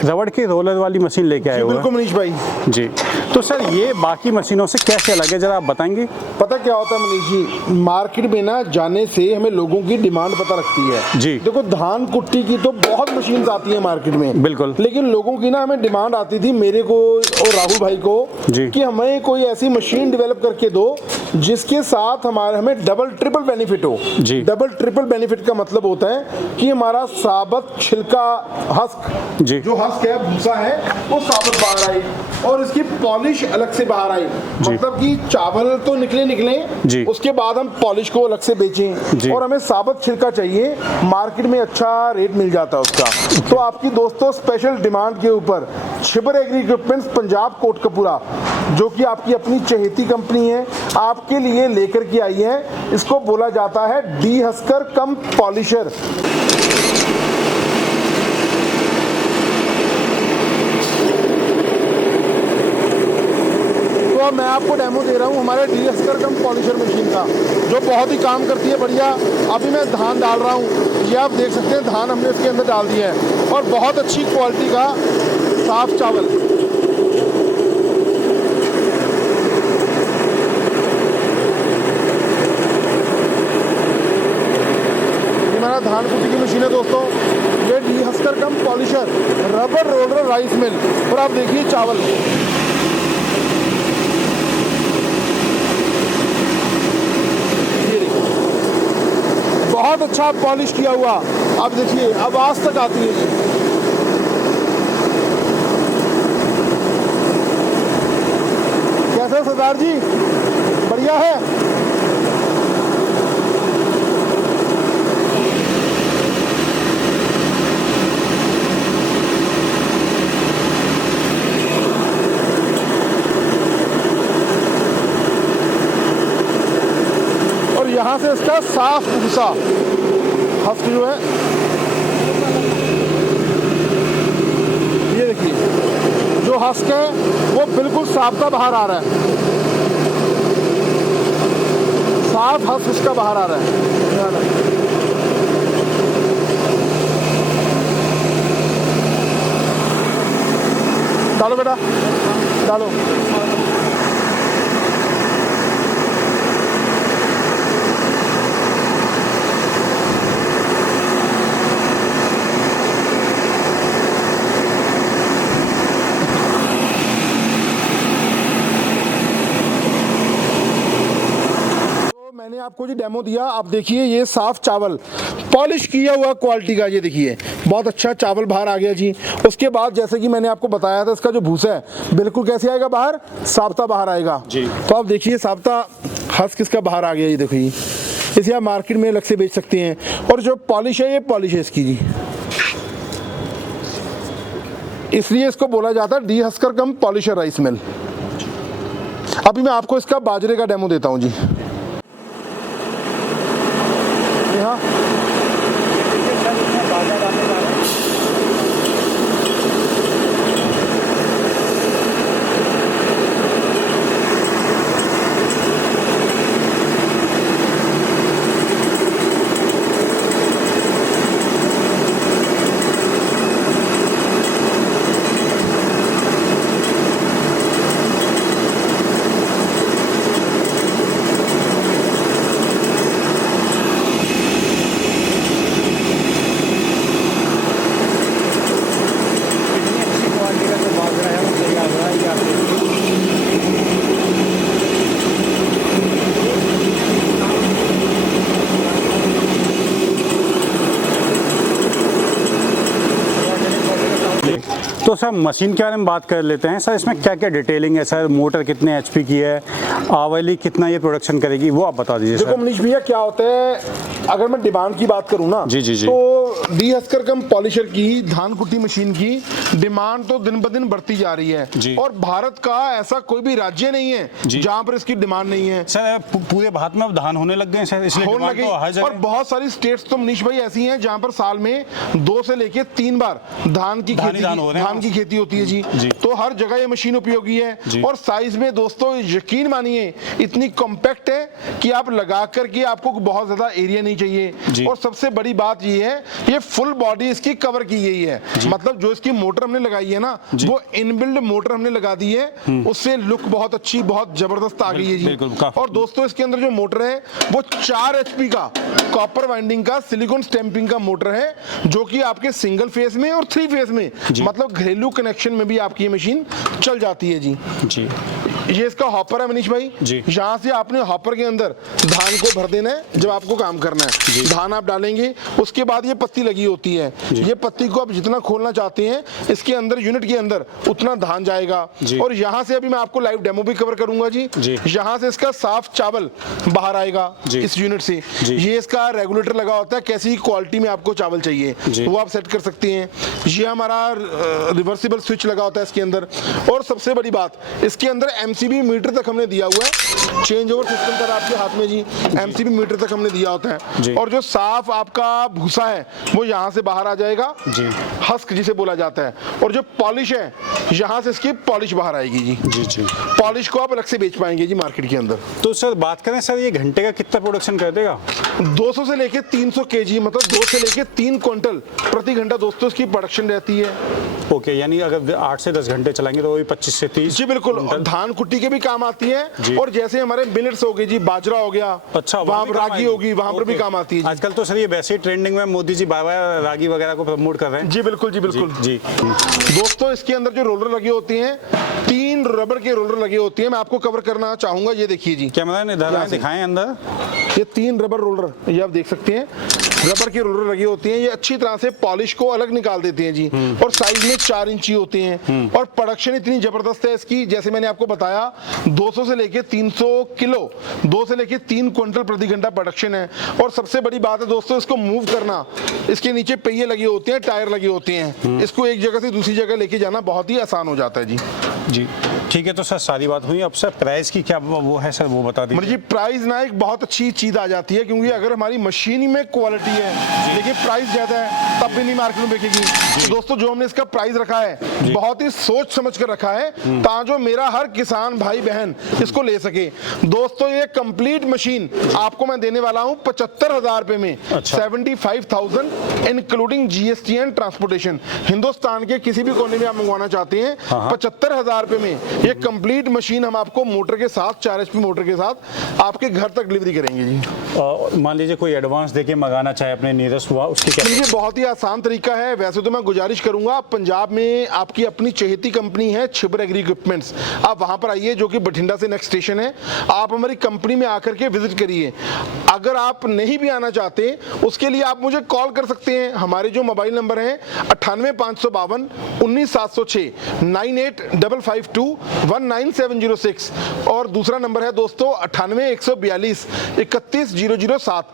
रबड़ की रोलर वाली मशीन लेके आए हुए हैं। बिल्कुल मनीष भाई जी, तो सर ये बाकी मशीनों से कैसे अलग है, जरा आप बताएंगे? पता क्या होता है मनीष जी, मार्केट में ना जाने से हमें लोगों की डिमांड पता लगती है जी। देखो धान कुट्टी की तो बहुत मशीन आती है मार्केट में, बिल्कुल। लेकिन लोगों की ना हमें डिमांड आती थी, मेरे को और राहुल भाई को, जी। कि हमें कोई ऐसी मशीन डेवलप करके दो जिसके साथ हमें डबल ट्रिपल बेनिफिट हो। जी। डबल ट्रिपल बेनिफिट का मतलब होता है कि हमारा साबत छिलका हस्क, जी। जो हस्क है भूसा है वो साबत बाहर आए और इसकी पॉलिश अलग से बाहर आई, जी। मतलब कि चावल तो निकले जी। उसके बाद हम पॉलिश को अलग से बेचें जी। और हमें साबत छिलका चाहिए, मार्केट में अच्छा रेट मिल जाता है उसका। तो आपकी दोस्तों स्पेशल डिमांड के ऊपर छिबर एग्री इक्विपमेंट्स पंजाब कोटकपूरा, जो कि आपकी अपनी चहेती कंपनी है, आपके लिए लेकर के आई है। इसको बोला जाता है डी हस्कर कम पॉलिशर। तो मैं आपको डेमो दे रहा हूँ हमारे डी हस्कर कम पॉलिशर मशीन का, जो बहुत ही काम करती है बढ़िया। अभी मैं धान डाल रहा हूँ, ये आप देख सकते हैं धान हमने इसके अंदर डाल दिया है और बहुत अच्छी क्वालिटी का साफ चावल। ये मेरा धान कुटी की मशीन है दोस्तों, ये dehusker cum polisher rubber roller rice mill. और आप देखिए चावल, बहुत अच्छा पॉलिश किया हुआ। अब देखिए आवाज तक आती है। कैसा सरदार जी, बढ़िया है? और यहाँ से इसका साफ भूसा हस्क जो है, ये देखिए जो हस्क है वो बिल्कुल साफ का बाहर आ रहा है, साफ हस्क उसका बाहर आ रहा है। डालो बेटा डालो। मैंने आपको जो डेमो दिया, आप देखिए ये साफ चावल पॉलिश किया हुआ क्वालिटी का, ये देखिए बहुत अच्छा चावल बाहर आ गया जी। उसके बाद जैसे कि मैंने आपको बताया था, इसका जो भूसा है बिल्कुल कैसे आएगा बाहर, साबता बाहर आएगा जी। तो आप देखिए साबता हस्क किसका बाहर आ गया, ये देखिए इसे आप मार्केट में अलग से बेच सकते हैं। और जो पॉलिश है ये पॉलिश है इसकी जी, इसलिए इसको बोला जाता है D हस्कर cum polisher rice mill. अभी मैं आपको इसका बाजरे का डेमो देता हूँ जी। तो सर मशीन के बारे में बात कर लेते हैं। सर इसमें क्या क्या डिटेलिंग है सर, मोटर कितने एचपी की है, आवली कितना ये प्रोडक्शन करेगी, वो आप बता दीजिए। देखो मनीष भैया क्या होता है, अगर मैं डिमांड की बात करूं ना जी जी जी, तो डी हस्कर कम पॉलिशर की धान कुट्टी मशीन की डिमांड तो दिन ब दिन बढ़ती जा रही है जी। और भारत का ऐसा कोई भी राज्य नहीं है जहां पर इसकी डिमांड नहीं है। सर पूरे भारत में अब धान होने लग गए सर, इसलिए होने लगे। तो हर जगह। और बहुत सारी स्टेट्स तो मनीष भाई ऐसी हैं जहां पर साल में 2 से लेके 3 बार धान की खेती, धान धान की खेती होती है जी, तो हर जगह ये मशीन उपयोगी है। और साइज में दोस्तों यकीन मानिए इतनी कॉम्पैक्ट है कि आप लगा करके आपको बहुत ज्यादा एरिया नहीं चाहिए। और सबसे बड़ी बात ये है, ये फुल बॉडी इसकी कवर की गई है, मतलब जो इसकी मोटर हमने लगाई है ना, वो इनबिल्ड मोटर हमने लगा दी है, उससे लुक बहुत अच्छी, बहुत जबरदस्त आ गई है जी। और दोस्तों इसके अंदर जो मोटर है वो 4 HP का कॉपर वाइंडिंग का सिलिकॉन स्टैंपिंग का मोटर है, जो कि आपके सिंगल फेस में और 3 फेस में, मतलब घरेलू कनेक्शन में भी आपकी ये मशीन चल जाती है जी। ये इसका हॉपर है मनीष भाई, यहाँ से आपने हॉपर के अंदर धान को भर देना है जब आपको काम करना है। धान आप डालेंगे, उसके बाद ये पत्ती लगी होती है, ये पत्ती को आप जितना खोलना चाहते हैं इसके अंदर, यूनिट के अंदर उतना धान जाएगा। और यहाँ से अभी मैं आपको लाइव डेमो भी कवर करूंगा जी। यहाँ से इसका साफ चावल बाहर आएगा इस यूनिट से। ये इसका रेगुलेटर लगा होता है, कैसी क्वालिटी में आपको चावल चाहिए वो आप सेट कर सकते हैं। ये हमारा रिवर्सिबल स्विच लगा होता है इसके अंदर। और सबसे बड़ी बात, इसके अंदर एमसीबी मीटर तक हमने दिया हुआ है, चेंज ओवर सिस्टम पर आपके हाथ में जी एमसीबी मीटर तक हमने दिया होता है। और जो साफ आपका भूसा है वो यहाँ से बाहर आ जाएगा, हस्क जिसे बोला जाता है। और जो पॉलिश है, यहाँ से इसकी पॉलिश बाहर आएगी जी। पॉलिश को आप अलग से बेच पाएंगे जी मार्केट के अंदर। तो सर बात करें सर, ये घंटे का कितना प्रोडक्शन कर देगा? 200 से लेके 300 kg, मतलब 2 से लेके 3 क्विंटल प्रति घंटा दोस्तों इसकी प्रोडक्शन रहती है। ओके, यानी अगर 8 से 10 घंटे चलाएंगे तो वही 25 से 30 जी बिल्कुल। और धान कुट्टी के भी काम आती है। और जैसे हमारे मिलेट्स हो गए जी, बाजरा हो गया, अच्छा, वहाँ रागी होगी, वहाँ पर भी काम आती है। आजकल तो सर ये वैसे ही ट्रेंडिंग में मोदी जी बार-बार रागी वगैरह को प्रमोट कर रहे हैं। जी बिल्कुल जी। दोस्तों इसके अंदर जो रोलर लगे होते हैं, 3 रबर के रोलर लगे होते हैं, मैं आपको कवर करना चाहूंगा। ये देखिए जी, कैमरा ने दिखाएं अंदर, ये 3 रबर रोलर, ये आप देख सकते हैं, रबर के रोलर लगे होते हैं। ये अच्छी तरह से पॉलिश को अलग निकाल देते हैं जी। और साइज में 4 इंची होते हैं। और प्रोडक्शन इतनी जबरदस्त है इसकी, जैसे मैंने आपको बताया 200 से लेके 300 किलो, 2 से लेके 3 क्विंटल प्रति घंटा प्रोडक्शन है। और सबसे बड़ी बात है दोस्तों, इसको मूव करना, इसके नीचे पहिए लगे होते हैं, टायर लगे होते हैं, इसको एक जगह से दूसरी जगह लेके जाना बहुत ही आसान हो जाता है जी। ठीक है, तो सर सारी बात हुई। अब सर प्राइस की क्या वो है सर, वो बता दीजिए। जी प्राइस ना एक बहुत अच्छी चीज आ जाती है, क्योंकि अगर हमारी मशीन में क्वालिटी है लेकिन प्राइस ज्यादा है तब भी नहीं मार्केट में बिकेगी। तो दोस्तों जो हमने इसका प्राइस रखा है बहुत ही सोच समझ कर रखा है, ताकि मेरा हर किसान भाई बहन इसको ले सके। दोस्तों ये कंप्लीट मशीन आपको मैं देने वाला हूँ 75,000 रुपए में। 75,000 including GST and transportation. Hindustan के किसी भी कोने में आप मंगवाना चाहते हैं, 75,000 रुपए में ये कंप्लीट मशीन हम आपको मोटर के साथ, 4 HP मोटर के साथ आपके घर तक डिलीवरी करेंगे जी। मान लीजिए कोई एडवांस देके मंगाना चाहे अपने नियरेस्ट हुआ, उसकी क्या? ये बहुत ही आसान तरीका है। वैसे तो मैं गुजारिश करूंगा, पंजाब में आपकी अपनी चहेती कंपनी है छिबर एग्री इक्विपमेंट्स, आप वहां पर आइए, जो कि बठिंडा से नेक्स्ट स्टेशन है। आप हमारी कंपनी में आकर के विजिट करिए। अगर आप नहीं भी आना चाहते, उसके लिए आप मुझे कॉल कर सकते हैं। हमारे जो मोबाइल नंबर है 98,552 19,706, 98,552 19706। और दूसरा नंबर है दोस्तों 98,142 31,007।